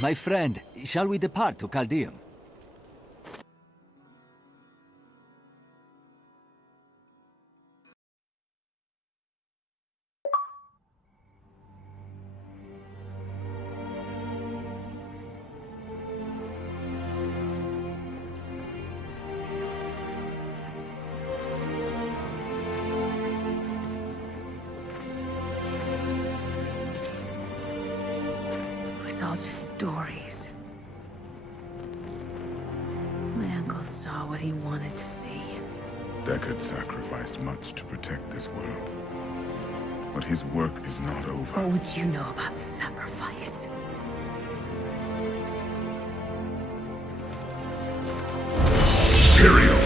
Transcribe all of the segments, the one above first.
My friend, shall we depart to Chaldeum? It's all just stories. My uncle saw what he wanted to see. Deckard sacrificed much to protect this world. But his work is not over. What would you know about sacrifice? Imperial.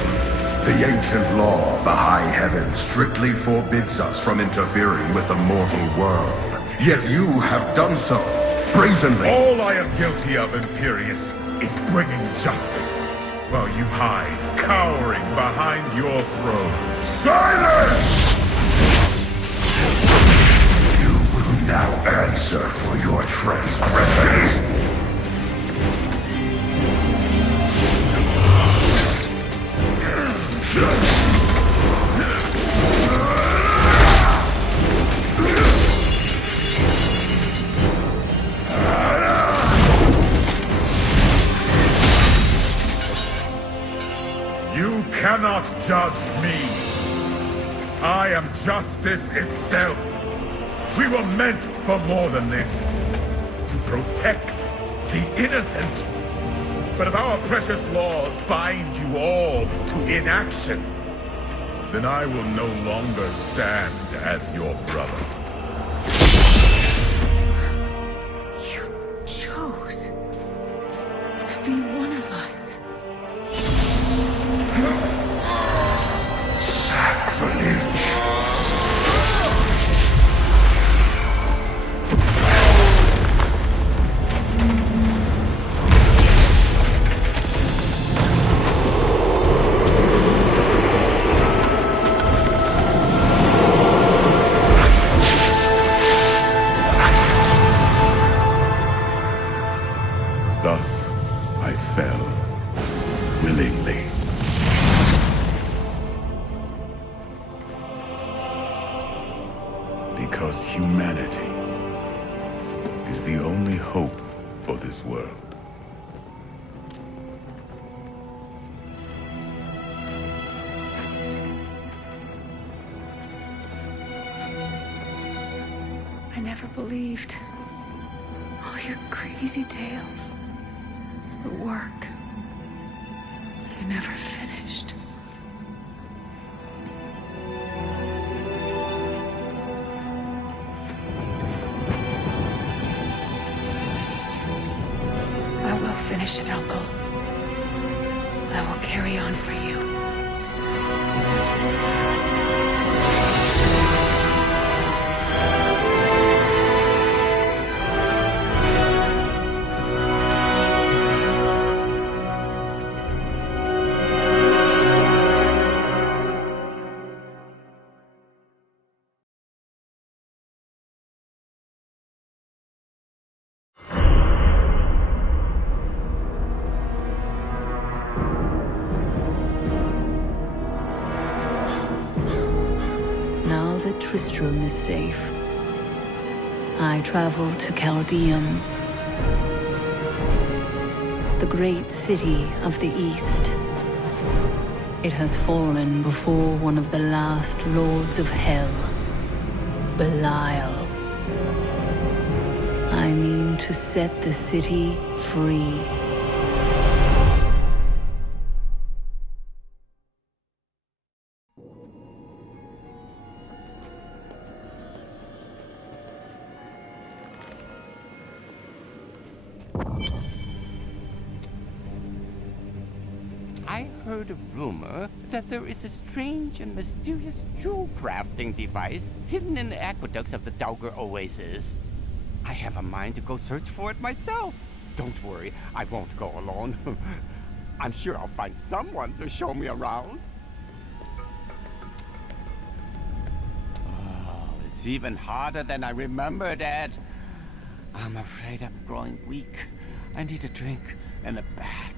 The ancient law of the high heavens strictly forbids us from interfering with the mortal world. Yet you have done so, brazenly. All I am guilty of, Imperius, is bringing justice, while you hide, cowering behind your throne. Silence! You will now answer for your transgressions. You cannot judge me. I am justice itself. We were meant for more than this. To protect the innocent. But if our precious laws bind you all to inaction, then I will no longer stand as your brother. You chose to be one of us. Sacrilege. Thus, I fell willingly. Because humanity is the only hope for this world. I never believed all your crazy tales. The work you never finished. I will finish it, Uncle. I will carry on for you. Now that Tristram is safe, I travel to Chaldeum, the great city of the East. It has fallen before one of the last lords of Hell, Belial. I mean to set the city free. I heard a rumor that there is a strange and mysterious jewel crafting device hidden in the aqueducts of the Daugr Oasis. I have a mind to go search for it myself. Don't worry, I won't go alone. I'm sure I'll find someone to show me around. Oh, it's even harder than I remembered, Dad. I'm afraid I'm growing weak. I need a drink and a bath.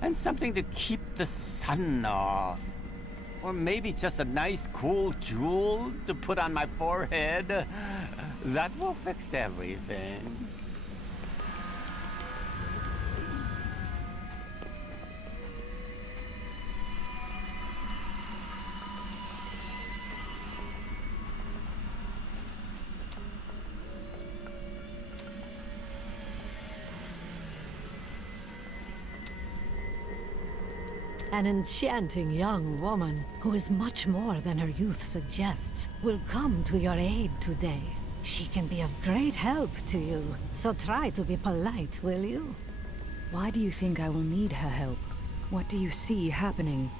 And something to keep the sun off. Or maybe just a nice cool jewel to put on my forehead. That will fix everything. An enchanting young woman, who is much more than her youth suggests, will come to your aid today. She can be of great help to you, so try to be polite, will you? Why do you think I will need her help? What do you see happening?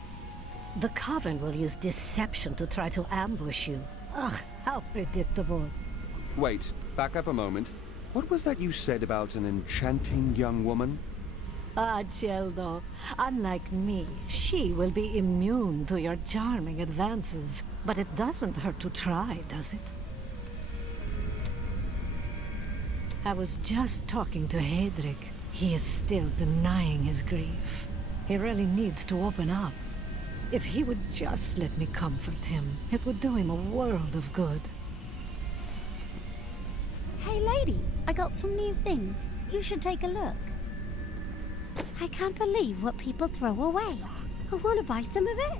The Coven will use deception to try to ambush you. Ugh, how predictable. Wait, back up a moment. What was that you said about an enchanting young woman? Ah, Celdo, unlike me, she will be immune to your charming advances. But it doesn't hurt to try, does it? I was just talking to Hedrick. He is still denying his grief. He really needs to open up. If he would just let me comfort him, it would do him a world of good. Hey lady, I got some new things. You should take a look. I can't believe what people throw away. I want to buy some of it.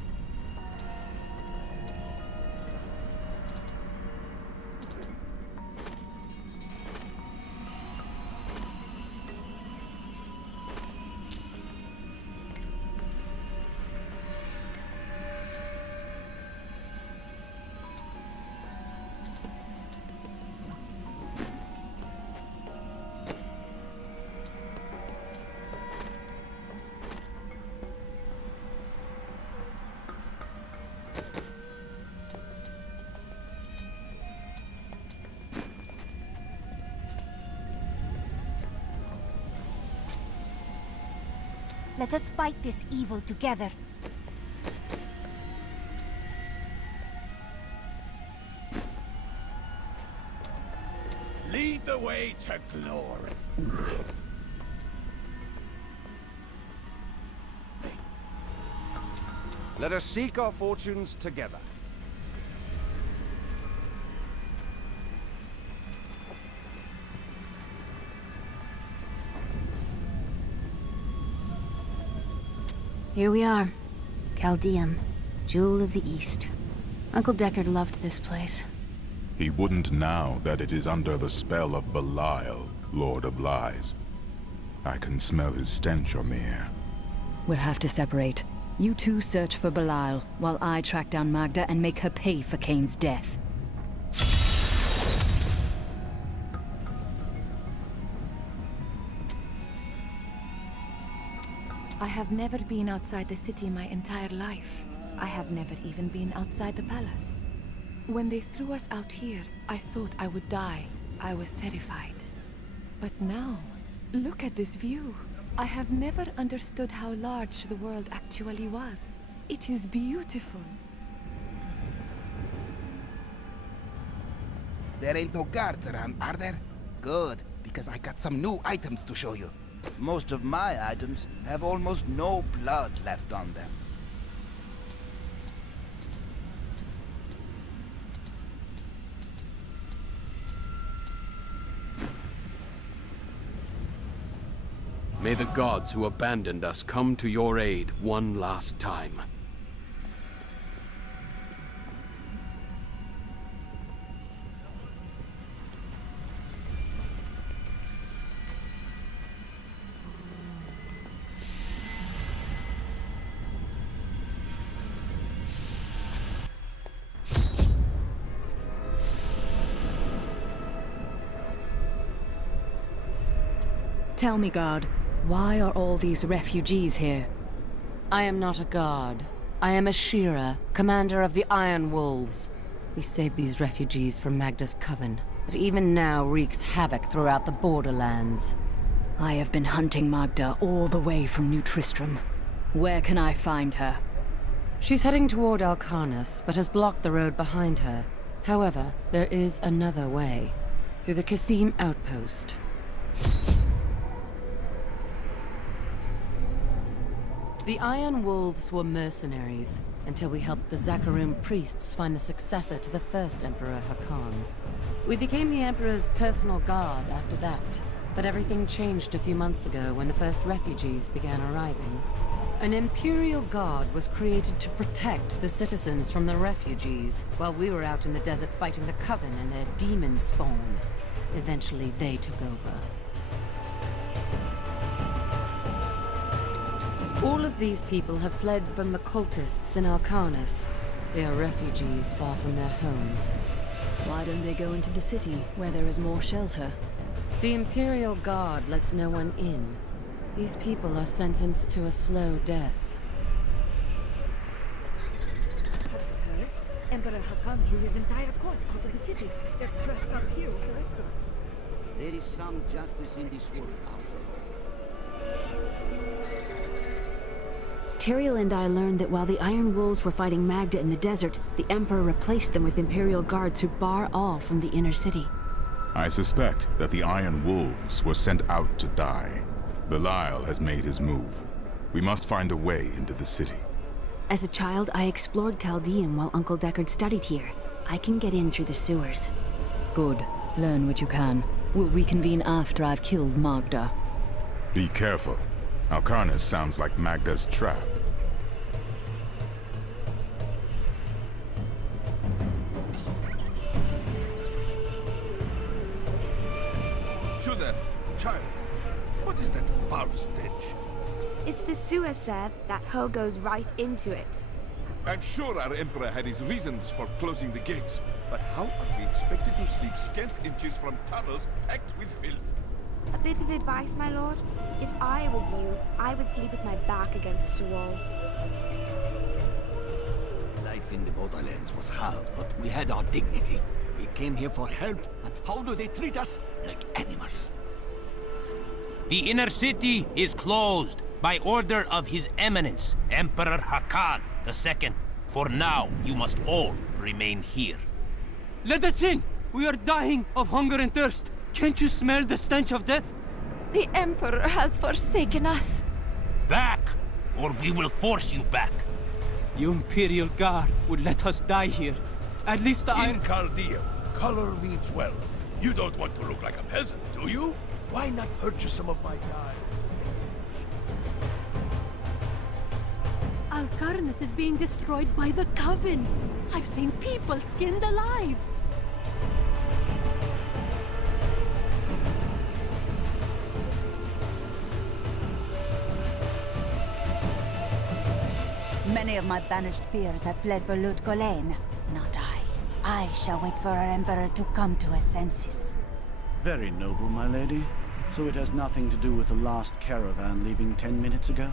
Let us fight this evil together. Lead the way to glory. Let us seek our fortunes together. Here we are. Chaldeum, Jewel of the East. Uncle Deckard loved this place. He wouldn't now that it is under the spell of Belial, Lord of Lies. I can smell his stench on the air. We'll have to separate. You two search for Belial, while I track down Magda and make her pay for Kane's death. I have never been outside the city my entire life. I have never even been outside the palace. When they threw us out here, I thought I would die. I was terrified. But now, look at this view. I have never understood how large the world actually was. It is beautiful. There ain't no guards around, are there? Good, because I got some new items to show you. Most of my items have almost no blood left on them. May the gods who abandoned us come to your aid one last time. Tell me, guard, why are all these refugees here? I am not a guard. I am a Shira, commander of the Iron Wolves. We saved these refugees from Magda's coven, but even now wreaks havoc throughout the borderlands. I have been hunting Magda all the way from New Tristram. Where can I find her? She's heading toward Alcarnus, but has blocked the road behind her. However, there is another way. Through the Kasim outpost. The Iron Wolves were mercenaries, until we helped the Zakharum priests find the successor to the first Emperor Hakan. We became the Emperor's personal guard after that, but everything changed a few months ago when the first refugees began arriving. An Imperial Guard was created to protect the citizens from the refugees, while we were out in the desert fighting the Coven and their demon spawn. Eventually, they took over. All of these people have fled from the cultists in Arcanus. They are refugees far from their homes. Why don't they go into the city, where there is more shelter? The Imperial Guard lets no one in. These people are sentenced to a slow death. Have you heard? Emperor Hakan threw his entire court out of the city. They're trapped out here with the rest of us. There is some justice in this world, after all. Teriel and I learned that while the Iron Wolves were fighting Magda in the desert, the Emperor replaced them with Imperial guards who bar all from the inner city. I suspect that the Iron Wolves were sent out to die. Belial has made his move. We must find a way into the city. As a child, I explored Chaldean while Uncle Deckard studied here. I can get in through the sewers. Good. Learn what you can. We'll reconvene after I've killed Magda. Be careful. Arcanus sounds like Magda's trap. Shudder, child, what is that foul stench? It's the sewer, sir. That hole goes right into it. I'm sure our Emperor had his reasons for closing the gates, but how are we expected to sleep scant inches from tunnels packed with filth? A bit of advice, my lord. If I were you, I would sleep with my back against a wall. Life in the Borderlands was hard, but we had our dignity. We came here for help, and how do they treat us? Like animals. The inner city is closed by order of His Eminence, Emperor Hakan II. For now, you must all remain here. Let us in! We are dying of hunger and thirst. Can't you smell the stench of death? The Emperor has forsaken us. Back, or we will force you back. Your Imperial Guard would let us die here. At least In Chaldean, color means wealth. You don't want to look like a peasant, do you? Why not purchase some of my knives? Alcarnus is being destroyed by the Coven. I've seen people skinned alive. Many of my banished peers have fled for Lut Gholein. Not I. I shall wait for our Emperor to come to his senses. Very noble, my lady. So it has nothing to do with the last caravan leaving 10 minutes ago?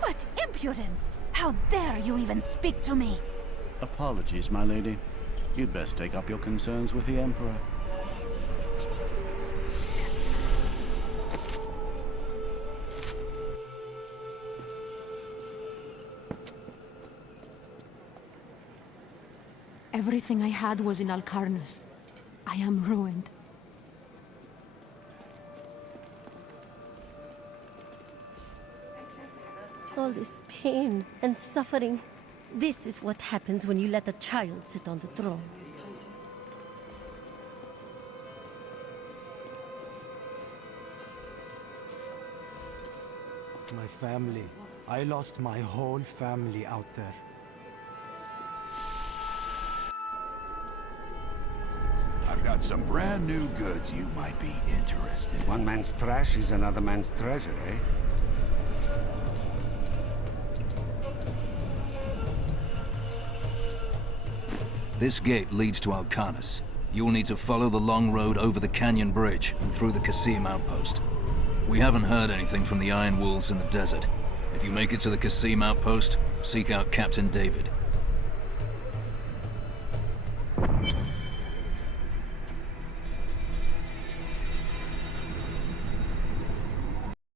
What impudence! How dare you even speak to me? Apologies, my lady. You'd best take up your concerns with the Emperor. Everything I had was in Alcarnus. I am ruined. All this pain and suffering. This is what happens when you let a child sit on the throne. My family. I lost my whole family out there. I've got some brand new goods you might be interested in. One man's trash is another man's treasure, eh? This gate leads to Alcanus. You'll need to follow the long road over the canyon bridge and through the Qasim outpost. We haven't heard anything from the Iron Wolves in the desert. If you make it to the Qasim outpost, seek out Captain David.